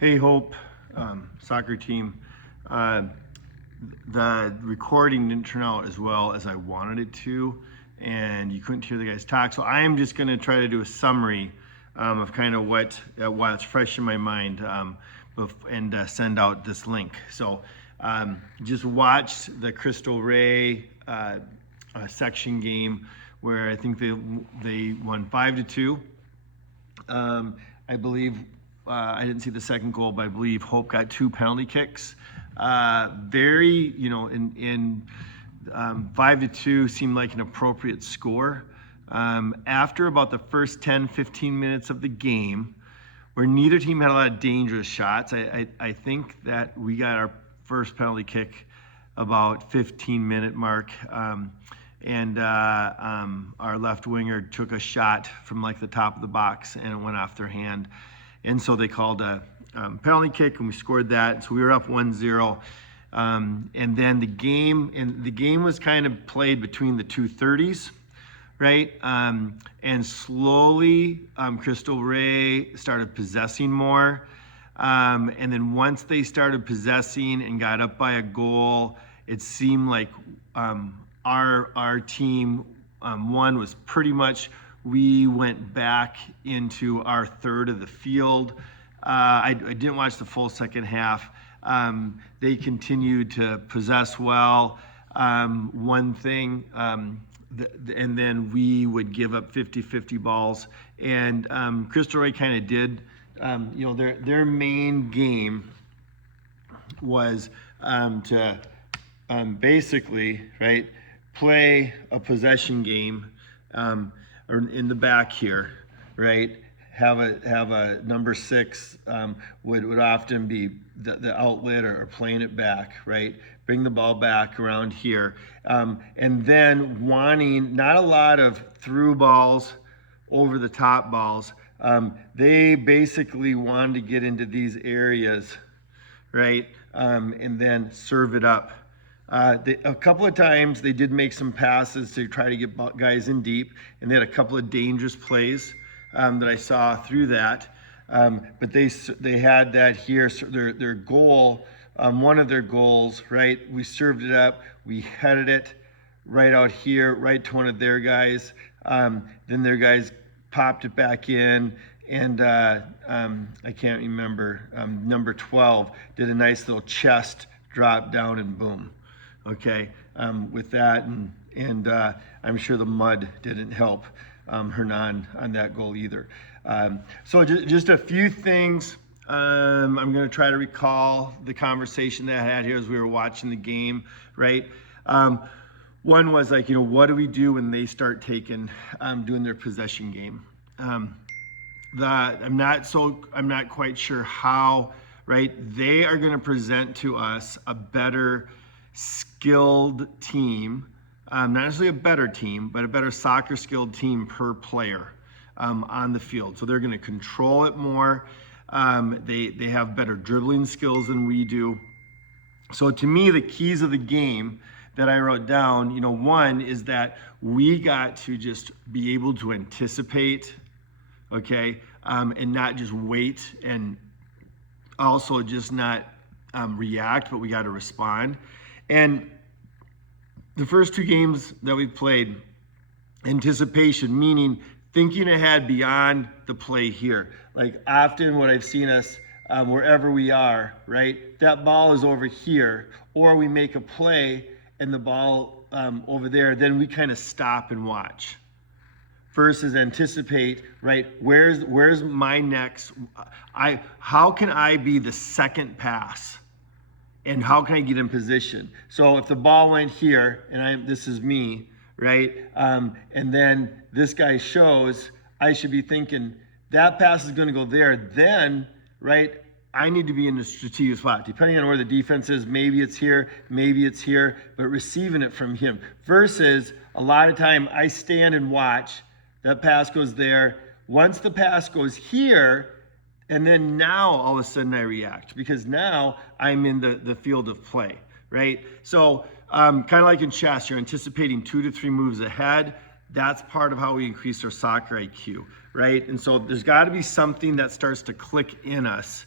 Hey, Hope, soccer team. Uh, the recording didn't turn out as well as I wanted it to, and you couldn't hear the guys talk. So I am just going to try to do a summary of kind of what's fresh in my mind, and send out this link. So just watched the Crystal Ray section game where I think they won 5-2. I believe I didn't see the second goal, but I believe Hope got 2 penalty kicks. Very, in 5-2 seemed like an appropriate score. After about the first 10-15 minutes of the game, where neither team had a lot of dangerous shots, I think that we got our first penalty kick about 15-minute mark. And our left winger took a shot from like the top of the box and it went off their hand. And so they called a penalty kick and we scored that. So we were up 1-0. And then the game was kind of played between the 2:30s, right? And slowly Crystal Ray started possessing more. And then once they started possessing and got up by a goal, it seemed like our team one was pretty much, we went back into our third of the field. I didn't watch the full second half. They continued to possess well. One thing, and then we would give up 50-50 balls. And Crystal Ray kind of did, their main game was to basically, right, play a possession game, or in the back here, right? Have a number 6 would often be the outlet or playing it back, right? Bring the ball back around here, and then wanting not a lot of through balls, over the top balls. They basically wanted to get into these areas, right? And then serve it up. A couple of times they did make some passes to try to get guys in deep, and they had a couple of dangerous plays that I saw through that. But they had that here. So their goal, one of their goals, right? We served it up, we headed it right out here, right to one of their guys. Then their guys popped it back in, and I can't remember. Number 12 did a nice little chest drop down, and boom. Okay, with that, and I'm sure the mud didn't help Hernan on that goal either. So just a few things. I'm going to try to recall the conversation that I had here as we were watching the game, right? One was like, what do we do when they start doing their possession game? I'm not quite sure how, right? They are going to present to us a better skilled team, not necessarily a better team, but a better soccer skilled team per player on the field. So they're going to control it more. They have better dribbling skills than we do. So to me, the keys of the game that I wrote down, one is that we got to just be able to anticipate, okay, and not just wait, and also just not react, but we got to respond. And the first 2 games that we played, anticipation, meaning thinking ahead beyond the play here. Like often what I've seen us, wherever we are, right, that ball is over here, or we make a play and the ball over there, then we kind of stop and watch. Versus anticipate, right, where's my next, how can I be the second pass? And how can I get in position? So if the ball went here, and this is me, right? And then this guy shows, I should be thinking that pass is going to go there. Then, right, I need to be in a strategic spot. Depending on where the defense is, maybe it's here, but receiving it from him. Versus a lot of time I stand and watch, that pass goes there. Once the pass goes here, and then now all of a sudden I react, because now I'm in the field of play, right? So kind of like in chess, you're anticipating 2 to 3 moves ahead. That's part of how we increase our soccer IQ, right? And so there's got to be something that starts to click in us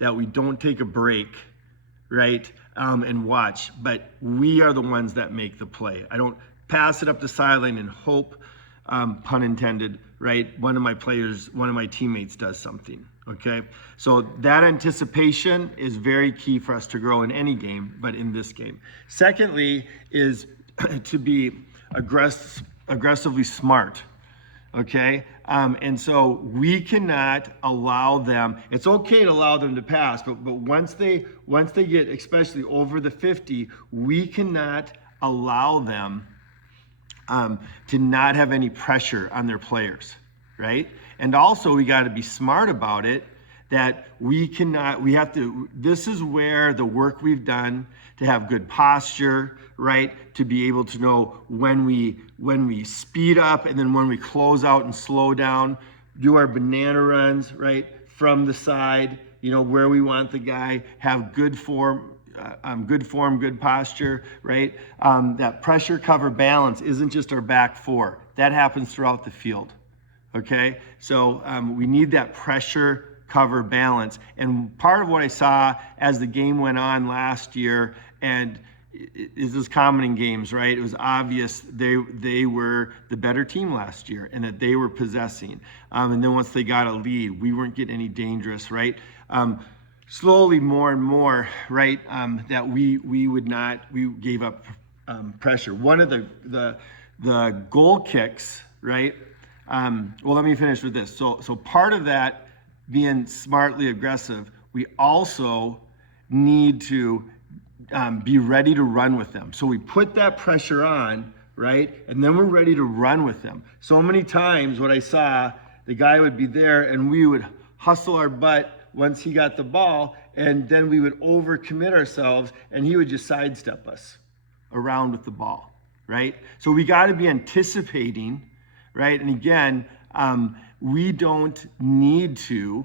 that we don't take a break, right, and watch, but we are the ones that make the play. I don't pass it up the sideline and hope, pun intended, right, one of my teammates does something, okay? So that anticipation is very key for us to grow in any game, but in this game. Secondly is to be aggressively smart, okay? And so we cannot allow them, it's okay to allow them to pass, but once they get especially over the 50, we cannot allow them to not have any pressure on their players, right? And also we got to be smart about it, that this is where the work we've done to have good posture, right? To be able to know when we speed up and then when we close out and slow down, do our banana runs, right? From the side, where we want the guy, have good form, good posture, right? That pressure cover balance isn't just our back four. That happens throughout the field, okay? So we need that pressure cover balance. And part of what I saw as the game went on last year, and this is common in games, right? It was obvious they were the better team last year and that they were possessing. And then once they got a lead, we weren't getting any dangerous, right? Slowly more and more, right, that we gave up pressure. One of the goal kicks, right? Well, let me finish with this. So part of that being smartly aggressive, we also need to be ready to run with them. So we put that pressure on, right? And then we're ready to run with them. So many times what I saw, the guy would be there and we would hustle our butt once he got the ball, and then we would overcommit ourselves and he would just sidestep us around with the ball, right? So we got to be anticipating, right? And again, we don't need the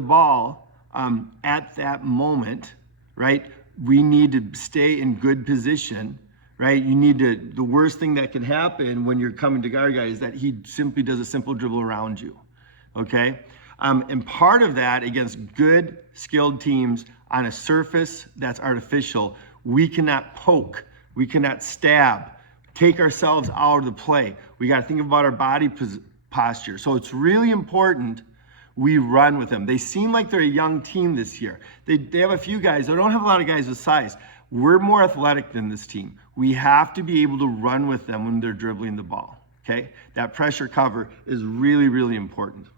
ball at that moment, right? We need to stay in good position, right? The worst thing that can happen when you're coming to guard guy is that he simply does a simple dribble around you, okay? And part of that, against good, skilled teams on a surface that's artificial, we cannot poke, we cannot stab, take ourselves out of the play. We got to think about our body posture. So it's really important we run with them. They seem like they're a young team this year. They have a few guys. They don't have a lot of guys with size. We're more athletic than this team. We have to be able to run with them when they're dribbling the ball, okay? That pressure cover is really, really important.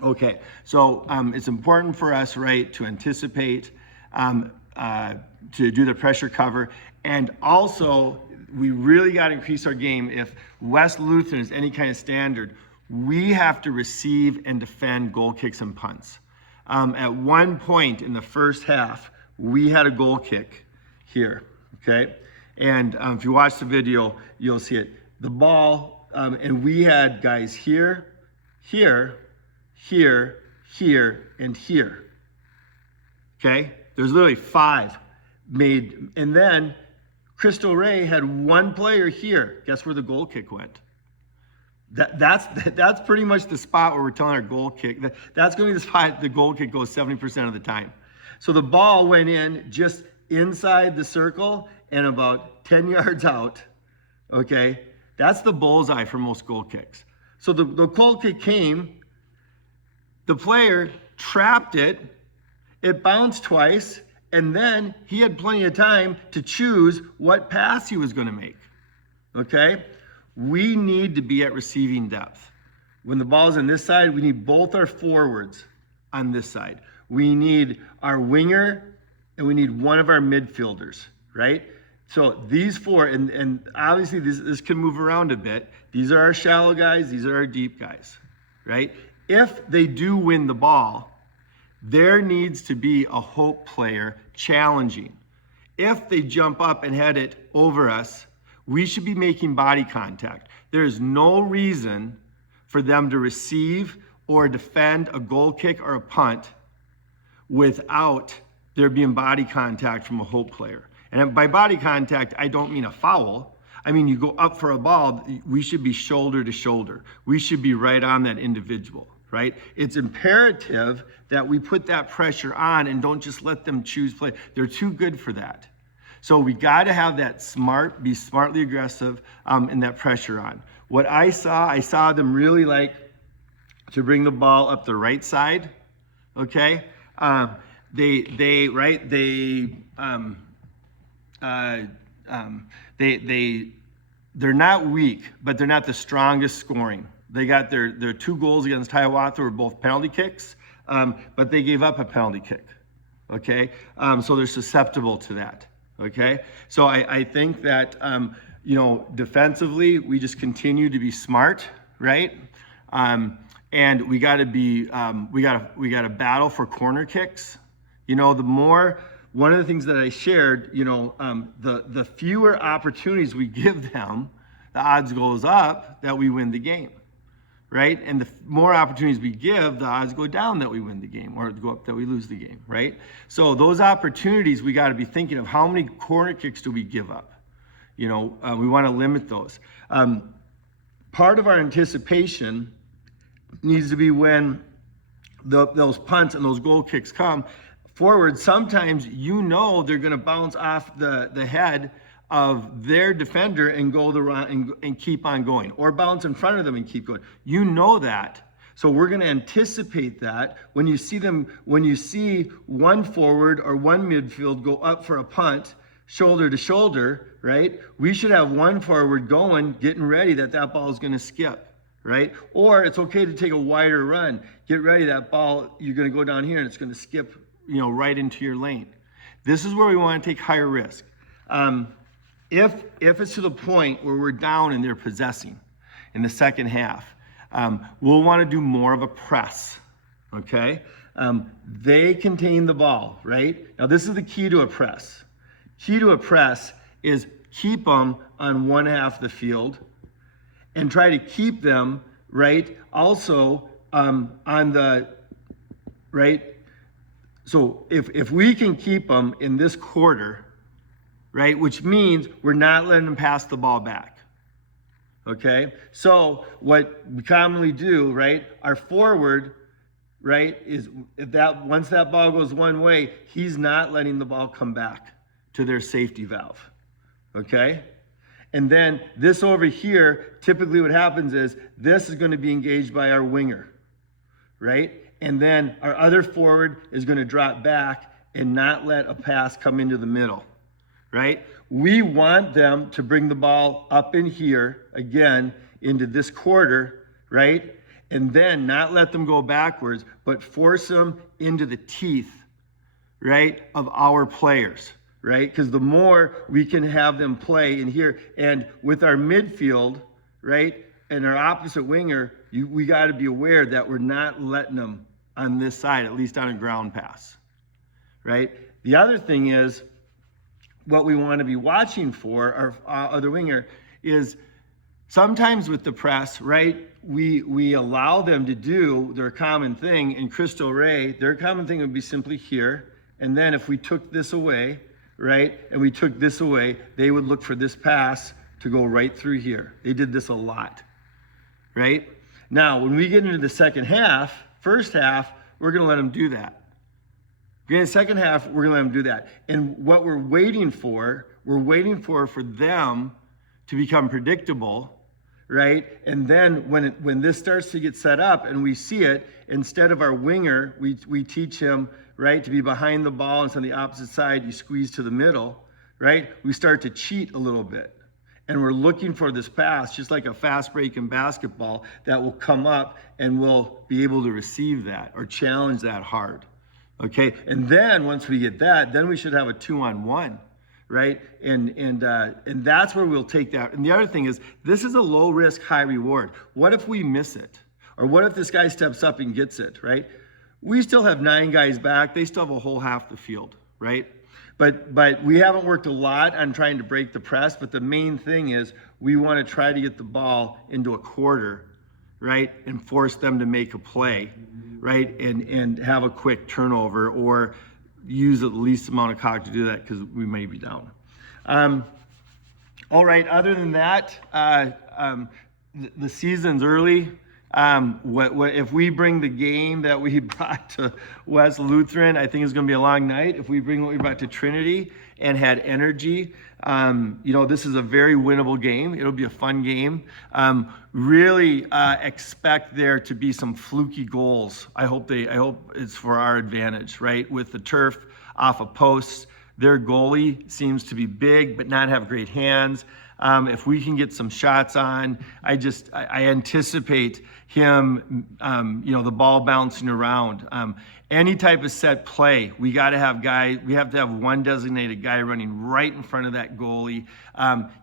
Okay, so it's important for us, right, to anticipate, to do the pressure cover, and also we really got to increase our game. If West Lutheran is any kind of standard, we have to receive and defend goal kicks and punts. At one point in the first half, we had a goal kick here, okay? And if you watch the video, you'll see it. The ball, and we had guys here, here, here, here, and here, okay? There's literally 5 made, and then Crystal Ray had one player here. Guess where the goal kick went? That's pretty much the spot where we're telling our goal kick. That's going to be the spot the goal kick goes 70% of the time. So the ball went in just inside the circle and about 10 yards out, okay? That's the bullseye for most goal kicks. So the goal kick came, the player trapped it, it bounced twice, and then he had plenty of time to choose what pass he was going to make, okay? We need to be at receiving depth. When the ball's on this side, we need both our forwards on this side. We need our winger, and we need one of our midfielders, right? So these 4, and obviously this can move around a bit. These are our shallow guys, these are our deep guys, right? If they do win the ball, there needs to be a hope player challenging. If they jump up and head it over us, we should be making body contact. There is no reason for them to receive or defend a goal kick or a punt without there being body contact from a hope player. And by body contact, I don't mean a foul. I mean, you go up for a ball, we should be shoulder to shoulder. We should be right on that individual, right? It's imperative that we put that pressure on and don't just let them choose play. They're too good for that. So we got to have that be smartly aggressive, and that pressure on. What I saw them really like to bring the ball up the right side, okay? They're not weak, but they're not the strongest scoring. They got their 2 goals against Hiawatha were both penalty kicks, but they gave up a penalty kick, okay? So they're susceptible to that, okay? So I think that, defensively, we just continue to be smart, right? And we got to be, we got to battle for corner kicks. One of the things that I shared, the fewer opportunities we give them, the odds goes up that we win the game, right? And the more opportunities we give, the odds go down that we win the game, or go up that we lose the game, right? So those opportunities, we got to be thinking of how many corner kicks do we give up? We want to limit those. Part of our anticipation needs to be when those punts and those goal kicks come forward. Sometimes they're going to bounce off the head of their defender and go and keep on going, or bounce in front of them and keep going. That. So we're going to anticipate that when you see one forward or one midfield go up for a punt, shoulder to shoulder, right? We should have one forward going, getting ready that ball is going to skip. Right? Or it's okay to take a wider run. Get ready, that ball, you're going to go down here and it's going to skip, right into your lane. This is where we want to take higher risk. If it's to the point where we're down and they're possessing in the second half, we'll want to do more of a press, okay? They contain the ball, right? Now, this is the key to a press. Key to a press is keep them on one half of the field, and try to keep them, right, also on the, right? So if we can keep them in this quarter, right, which means we're not letting them pass the ball back, okay? So what we commonly do, right, our forward, right, is once that ball goes one way, he's not letting the ball come back to their safety valve, okay? And then this over here, typically what happens is this is going to be engaged by our winger, right? And then our other forward is going to drop back and not let a pass come into the middle, right? We want them to bring the ball up in here, again, into this quarter, right? And then not let them go backwards, but force them into the teeth, right, of our players. Right? Because the more we can have them play in here, and with our midfield, right, and our opposite winger, we got to be aware that we're not letting them on this side, at least on a ground pass, right? The other thing is, what we want to be watching for our other winger is sometimes with the press, right, we allow them to do their common thing. In Cristo Rey, their common thing would be simply here, and then if we took this away, right, and we took this away, they would look for this pass to go right through here. They did this a lot, right? Now, when we get into the first half, we're going to let them do that. In the second half, we're going to let them do that. And what we're waiting for them to become predictable, right? And then when this starts to get set up and we see it, instead of our winger, we teach him, right, to be behind the ball, and on the opposite side, you squeeze to the middle, right? We start to cheat a little bit. And we're looking for this pass, just like a fast break in basketball, that will come up and we'll be able to receive that or challenge that hard, okay? And then once we get that, then we should have a 2-on-1, right? And that's where we'll take that. And the other thing is, this is a low risk, high reward. What if we miss it? Or what if this guy steps up and gets it, right? We still have 9 guys back. They still have a whole half the field, right? But we haven't worked a lot on trying to break the press, but the main thing is we want to try to get the ball into a quarter, right? And force them to make a play, right? And have a quick turnover, or use the least amount of clock to do that because we may be down. All right, other than that, the season's early. If we bring the game that we brought to West Lutheran, I think it's going to be a long night. If we bring what we brought to Trinity and had energy, this is a very winnable game. It'll be a fun game. Really expect there to be some fluky goals. I hope it's for our advantage, right? With the turf off of posts, their goalie seems to be big but not have great hands. If we can get some shots on, I anticipate him, the ball bouncing around. Any type of set play, we have to have one designated guy running right in front of that goalie.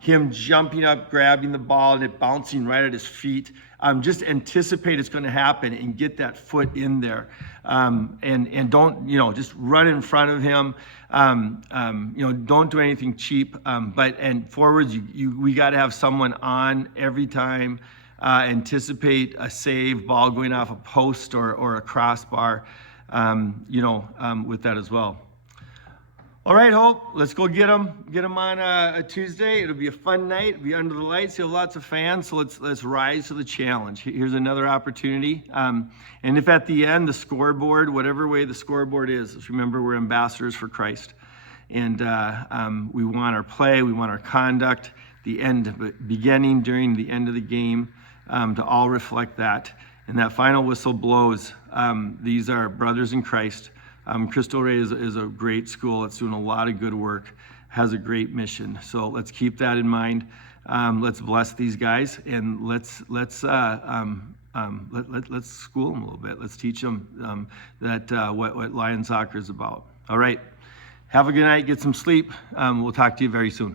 Him jumping up, grabbing the ball, and it bouncing right at his feet. Just anticipate it's going to happen and get that foot in there. And don't, just run in front of him. Don't do anything cheap. And forwards, we got to have someone on every time. Anticipate a save, ball going off a post or a crossbar, with that as well. All right, Hope, let's go get them on a Tuesday. It'll be a fun night. It'll be under the lights. You'll have lots of fans, so let's rise to the challenge. Here's another opportunity. And if at the end, the scoreboard, whatever way the scoreboard is, just remember we're ambassadors for Christ. And we want our play, we want our conduct, beginning, during, the end of the game, to all reflect that. And that final whistle blows. These are brothers in Christ. Cristo Rey is a great school. It's doing a lot of good work, has a great mission. So let's keep that in mind. Let's bless these guys, and let's school them a little bit. Let's teach them what Lion Soccer is about. All right. Have a good night. Get some sleep. We'll talk to you very soon.